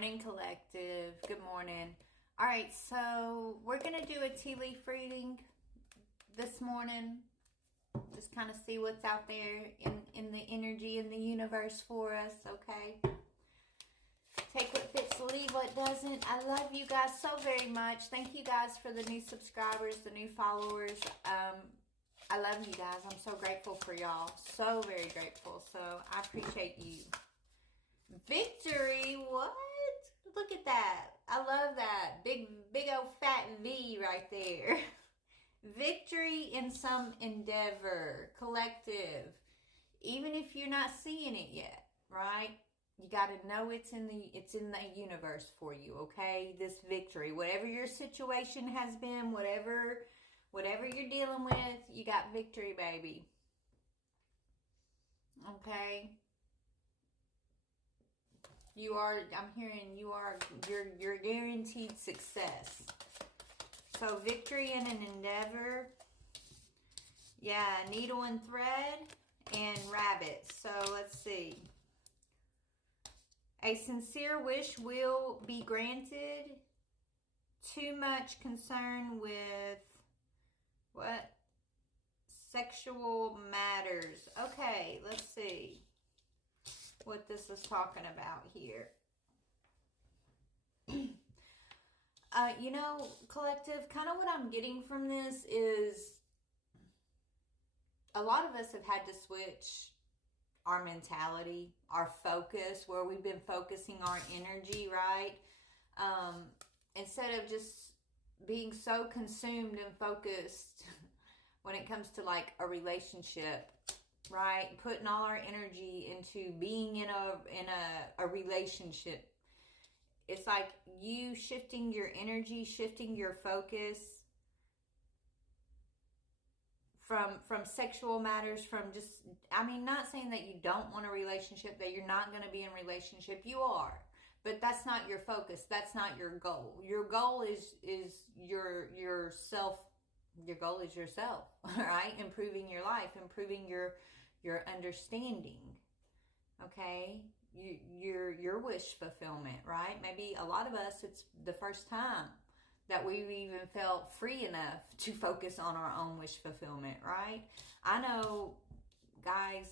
morning, collective. Good morning. All right, so we're going to do a tea leaf reading this morning. Just kind of see what's out there in the energy in the universe for us, okay? Take what fits, leave what doesn't. I love you guys so very much. Thank you guys for the new subscribers, the new followers. I love you guys. I'm so grateful for y'all. So very grateful. So I appreciate you. Victory, what? Look at that. I love that. Big old fat V right there. Victory in some endeavor, collective. Even if you're not seeing it yet, right? You got to know it's in the universe for you, okay? This victory, whatever your situation has been, whatever you're dealing with, you got victory, baby. Okay? I'm hearing you're guaranteed success. So victory in an endeavor. Yeah, needle and thread and rabbit. So let's see. A sincere wish will be granted. Too much concern with what? Sexual matters. Okay, let's see what this is talking about here. Collective, kind of what I'm getting from this is a lot of us have had to switch our mentality, our focus, where we've been focusing our energy, right? Instead of just being so consumed and focused when it comes to like a relationship, right? Putting all our energy into being in a relationship. It's like you shifting your energy, shifting your focus from sexual matters, from just, not saying that you don't want a relationship, that you're not going to be in a relationship. You are. But that's not your focus. That's not your goal. Your goal is yourself. Your goal is yourself, right? Improving your life, improving your understanding. Okay? Your wish fulfillment, right? Maybe a lot of us, it's the first time that we've even felt free enough to focus on our own wish fulfillment, right? I know, guys,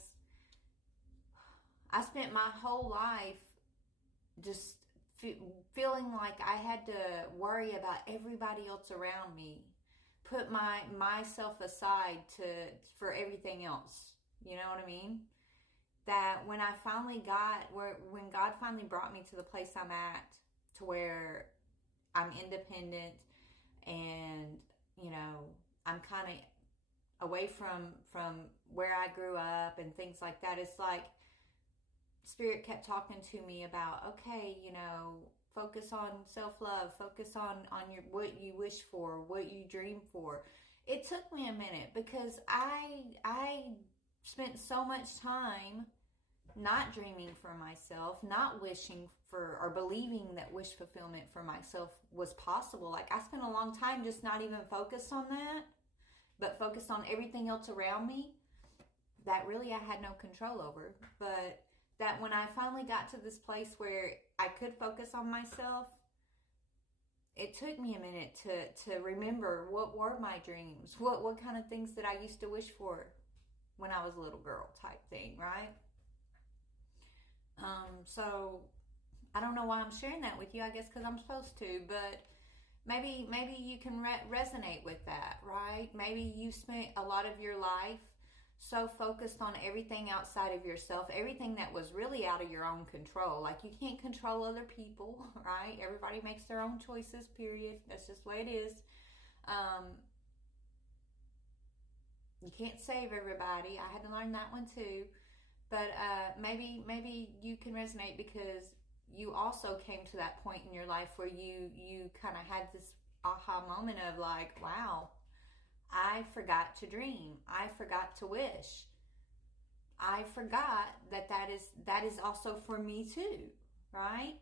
I spent my whole life just feeling like I had to worry about everybody else around me, put myself aside for everything else. You know what I mean? That when when God finally brought me to the place I'm at, to where I'm independent and, I'm kind of away from where I grew up and things like that. It's like Spirit kept talking to me about, okay, focus on self-love, focus on what you wish for, what you dream for. It took me a minute because I spent so much time not dreaming for myself, not wishing for or believing that wish fulfillment for myself was possible. Like, I spent a long time just not even focused on that, but focused on everything else around me that really I had no control over. But that when I finally got to this place where I could focus on myself, it took me a minute to remember what were my dreams, what kind of things that I used to wish for when I was a little girl type thing, right? So I don't know why I'm sharing that with you. I guess because I'm supposed to, but maybe you can resonate with that, right? Maybe you spent a lot of your life so focused on everything outside of yourself, everything that was really out of your own control. Like, you can't control other people, right? Everybody makes their own choices, period. That's just the way it is. You can't save everybody. I had to learn that one too. But maybe you can resonate because you also came to that point in your life where you kind of had this aha moment of like, wow, I forgot to dream. I forgot to wish. I forgot that is also for me too, right?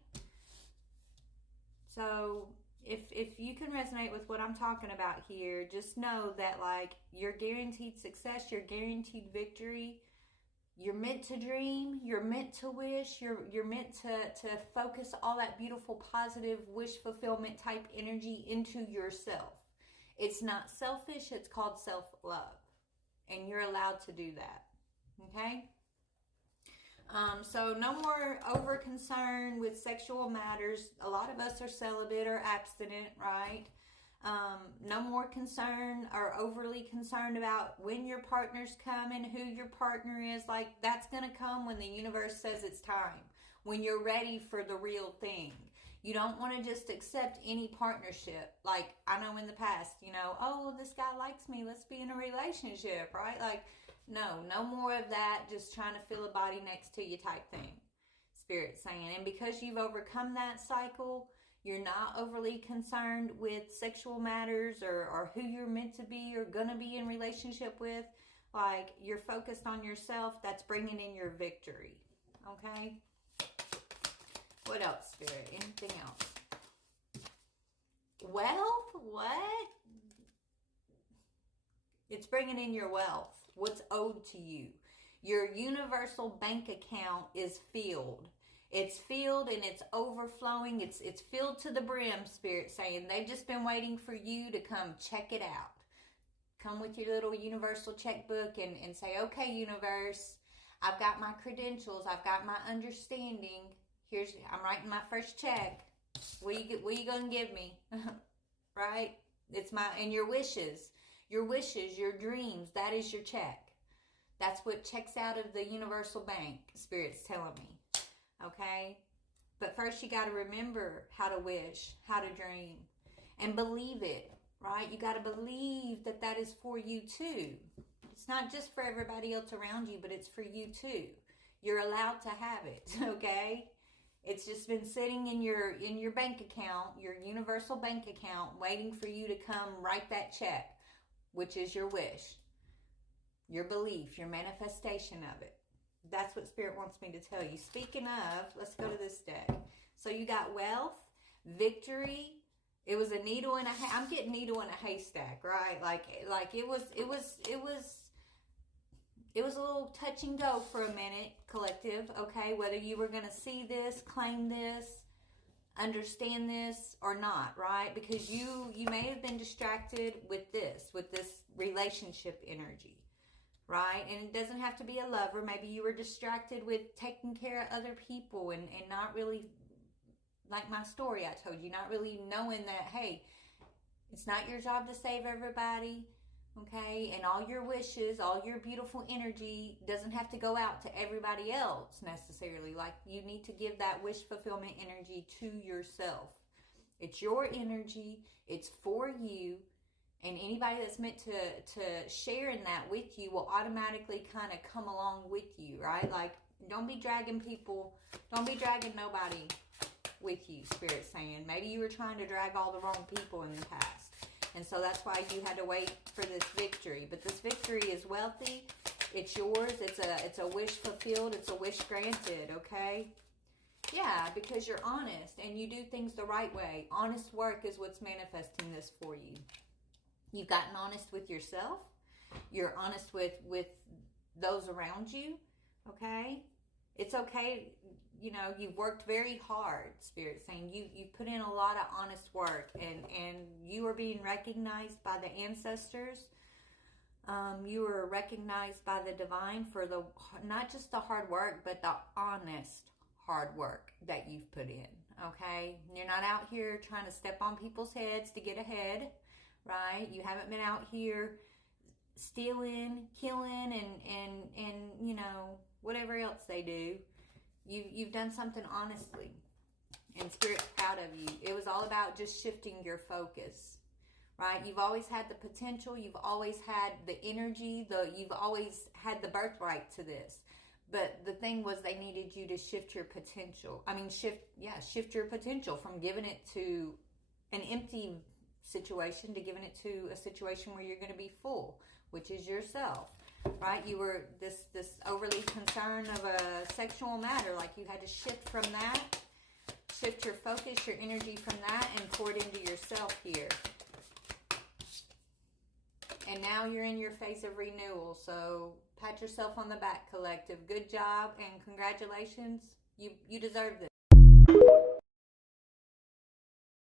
So if you can resonate with what I'm talking about here, just know that like you're guaranteed success, you're guaranteed victory. You're meant to dream, you're meant to wish, you're meant to focus all that beautiful, positive, wish fulfillment type energy into yourself. It's not selfish, it's called self-love. And you're allowed to do that. Okay? So no more over concern with sexual matters. A lot of us are celibate or abstinent, right? No more concern or overly concerned about when your partner's coming, who your partner is. Like, that's going to come when the universe says it's time, when you're ready for the real thing. You don't want to just accept any partnership. Like, I know in the past, oh, this guy likes me, let's be in a relationship, right? Like, no more of that, just trying to feel a body next to you type thing. Spirit's saying. And because you've overcome that cycle, you're not overly concerned with sexual matters or who you're meant to be or going to be in relationship with. Like, you're focused on yourself. That's bringing in your victory. Okay? What else, Spirit? Anything else? Wealth? What? It's bringing in your wealth. What's owed to you. Your universal bank account is filled. It's filled and it's overflowing. It's filled to the brim, Spirit saying. They've just been waiting for you to come check it out. Come with your little universal checkbook and say, okay, universe, I've got my credentials. I've got my understanding. I'm writing my first check. What you going to give me? Right? And your wishes. Your wishes, your dreams, that is your check. That's what checks out of the universal bank, Spirit's telling me. Okay? But first you got to remember how to wish, how to dream, and believe it, right? You got to believe that that is for you too. It's not just for everybody else around you, but it's for you too. You're allowed to have it, okay? It's just been sitting in your bank account, your universal bank account, waiting for you to come write that check, which is your wish, your belief, your manifestation of it. That's what Spirit wants me to tell you. Speaking of, let's go to this deck. So you got wealth, victory. It was a needle in I'm getting needle in a haystack, right? Like it was a little touch and go for a minute, collective, okay? Whether you were going to see this, claim this, understand this or not, right? Because you may have been distracted with this relationship energy, right? And it doesn't have to be a lover. Maybe you were distracted with taking care of other people and not really, like my story I told you, not really knowing that, hey, it's not your job to save everybody, okay? And all your wishes, all your beautiful energy doesn't have to go out to everybody else necessarily. Like, you need to give that wish fulfillment energy to yourself. It's your energy. It's for you. And anybody that's meant to share in that with you will automatically kind of come along with you, right? Like, don't be dragging nobody with you, Spirit's saying. Maybe you were trying to drag all the wrong people in the past. And so that's why you had to wait for this victory. But this victory is wealthy. It's yours. It's a wish fulfilled. It's a wish granted, okay? Yeah, because you're honest and you do things the right way. Honest work is what's manifesting this for you. You've gotten honest with yourself. You're honest with those around you, okay? It's okay. You've worked very hard, Spirit saying. You put in a lot of honest work and you are being recognized by the ancestors. You are recognized by the divine for not just the hard work, but the honest hard work that you've put in, okay? You're not out here trying to step on people's heads to get ahead, right? You haven't been out here stealing, killing, and whatever else they do. You've done something honestly, and Spirit's proud of you. It was all about just shifting your focus, right? You've always had the potential. You've always had the energy. You've always had the birthright to this. But the thing was, they needed you to shift your potential. Shift your potential from giving it to an empty situation to giving it to a situation where you're going to be full, which is yourself. Right? You were this overly concerned of a sexual matter, like you had to shift from that, shift your focus, your energy from that, and pour it into yourself here. And now you're in your phase of renewal, so Pat yourself on the back, collective. Good job and congratulations. You deserve this.